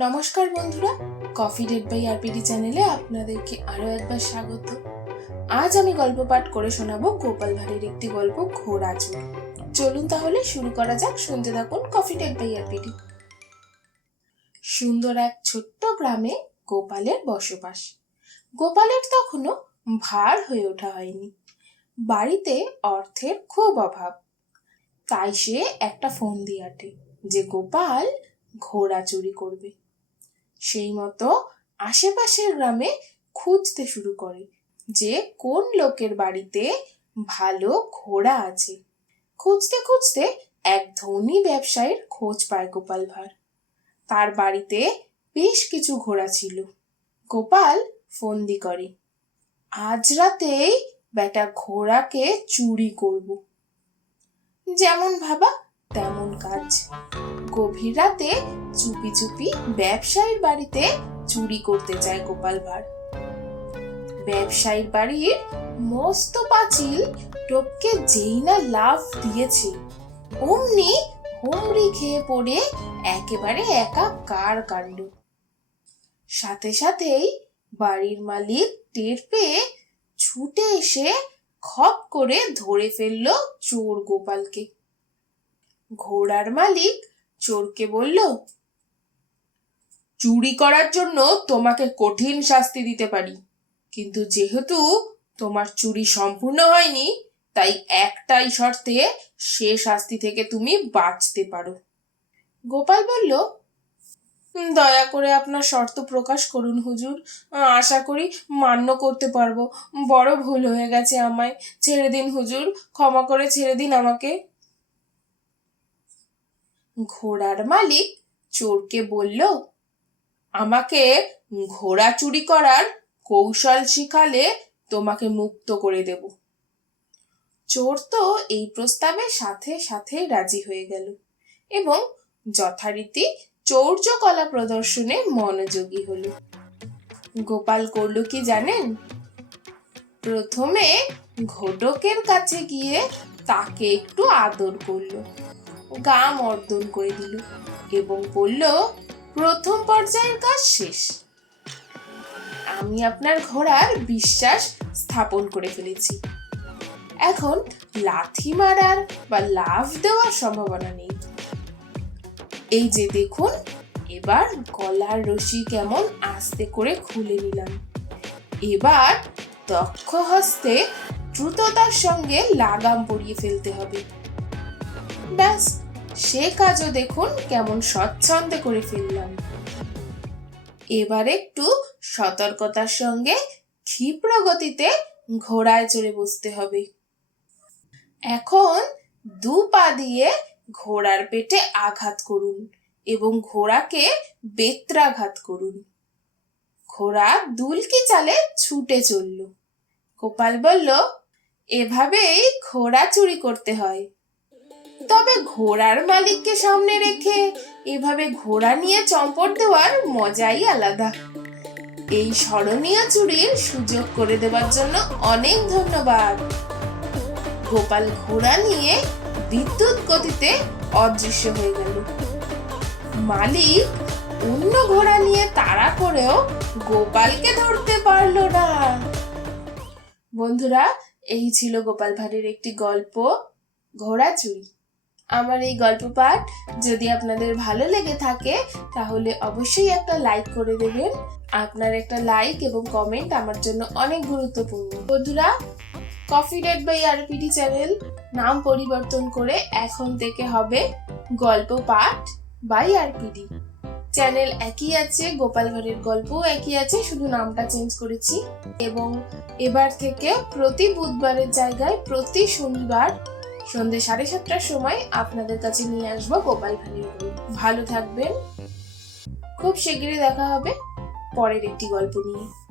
নমস্কার বন্ধুরা, coffee date by RPD চ্যানেলে আপনাদেরকে আরও একবার স্বাগত। আজ আমি গল্প পাঠ করে শোনাবো গোপাল ভাঁড়ের একটি গল্প, ঘোড়া চোর। চলুন তাহলে শুরু করা যাক, শুনতে থাকুন কফি ডেট বাই আরপিডি। সুন্দর এক ছোট্ট গ্রামে গোপালের বসবাস। গোপালের তখনও ভার হয়ে ওঠা হয়নি। বাড়িতে অর্থের খুব অভাব। তাই সে একটা ফোন দিয়ে আটে যে, গোপাল, ঘোড়া চুরি করবে। সেই মতো আশেপাশের গ্রামে খুঁজতে শুরু করে যে কোন লোকের বাড়িতে ভালো ঘোড়া আছে। খুঁজতে খুঁজতে এক ধনী ব্যবসায়ীর খোঁজ পায় গোপাল ভাঁড়। তার বাড়িতে বেশ কিছু ঘোড়া ছিল। গোপাল ফন্দি করে, আজ রাতেই বেটা ঘোড়াকে চুরি করব। যেমন ভাবা তেমন কাজ। গভীর রাতে চুপি চুপি ব্যবসায়ীর বাড়িতে চুরি করতে যায় গোপাল ভাঁড়। ব্যবসায়ীর বাড়ির মস্ত পাঁচিল টপকে যেই না লাভ দিয়েছে, অমনি হুমড়ি খেয়ে পড়ে একেবারে একা কার কাণ্ড। সাথে সাথেই বাড়ির মালিক টের পেয়ে ছুটে এসে খপ করে ধরে ফেলল চোর গোপালকে। ঘোড়ার মালিক চোরকে বলল, চুরি করার জন্য তোমাকে কঠিন শাস্তি দিতে পারি। কিন্তু যেহেতু তোমার চুরি সম্পূর্ণ হয়নি, তাই একটাই শর্তে সে শাস্তি থেকে তুমি বাঁচতে পারো। গোপাল বলল দয়া করে আপনার শর্ত প্রকাশ করুন হুজুর। আশা করি মান্য করতে পারব। বড় ভুল হয়ে গেছে আমায়। ছেড়ে দিন হুজুর। ক্ষমা করে ছেড়ে দিন আমাকে। ঘোড়ার মালিক চোরকে বলল, আমাকে ঘোড়া চুরি করার কৌশল শিখালে তোমাকে মুক্ত করে দেব চোর তো এই প্রস্তাবে সাথে সাথে রাজি হয়ে গেল এবং যথারীতি চৌর্য কলা প্রদর্শনে মনোযোগী হল। গোপাল করল, কি জানেন, প্রথমে ঘটকের কাছে গিয়ে তাকে একটু আদর করল। গা মর্দন করে দিল এবং বলল, প্রথম পর্যায়ের কাজ শেষ। আমি আপনার ঘোড়ার বিশ্বাস স্থাপন করে ফেলেছি। এখন লাথি মারার বা লাভ দেওয়ার সম্ভাবনা নেই। এই যে দেখুন, এবার গলার রশি কেমন আস্তে করে খুলে নিলাম। এবার দক্ষ হস্তে দ্রুততার সঙ্গে লাগাম পরিয়ে ফেলতে হবে। ব্যাস, সে কাজও দেখুন কেমন স্বচ্ছন্দে করে ফেললাম। এবার একটু সতর্কতার সঙ্গে ক্ষিপ্র গতিতে ঘোড়ায় চড়ে বসতে হবে। এখন দু পা দিয়ে ঘোড়ার পেটে আঘাত করুন এবং ঘোড়াকে বেত্রাঘাত করুন। ঘোড়া দুলকি চালে ছুটে চলল। গোপাল বলল, এভাবেই ঘোড়া চুরি করতে হয়। তবে ঘোড়ার মালিককে সামনে রেখে এভাবে ঘোড়া নিয়ে চম্পট দেওয়ার মজাই আলাদা। এই স্মরণীয় চুরির সুযোগ করে দেওয়ার জন্য অনেক ধন্যবাদ। গোপাল ঘোড়া নিয়ে বিদ্যুৎ গতিতে অদৃশ্য হয়ে গেল। মালিক অন্য ঘোড়া নিয়ে তাড়া করেও গোপালকে ধরতে পারল না। বন্ধুরা, এই ছিল গোপাল ভাঁড়ের একটি গল্প, ঘোড়া চুরি। আমার এই গল্প পাঠ যদি আপনাদের ভালো লেগে থাকে, তাহলে অবশ্যই একটা লাইক করে দেবেন। আপনার একটা লাইক এবং কমেন্ট আমার জন্য অনেক গুরুত্বপূর্ণ। বন্ধুরা coffee date by RPD channel নাম পরিবর্তন করে এখন থেকে হবে গল্প পাঠ বাই আরপিডি চ্যানেল একই আছে, গোপাল ভাঁড়ের গল্পও একই আছে, শুধু নামটা চেঞ্জ করেছি। এবং এবার থেকে প্রতি বুধবারের জায়গায় প্রতি শনিবার সন্ধ্যে সাড়ে সাতটার সময় আপনাদের কাছে নিয়ে আসব গোপাল ভাঁড়ের ভালো থাকবেন। খুব শীঘ্রই দেখা হবে পরের একটি গল্প নিয়ে।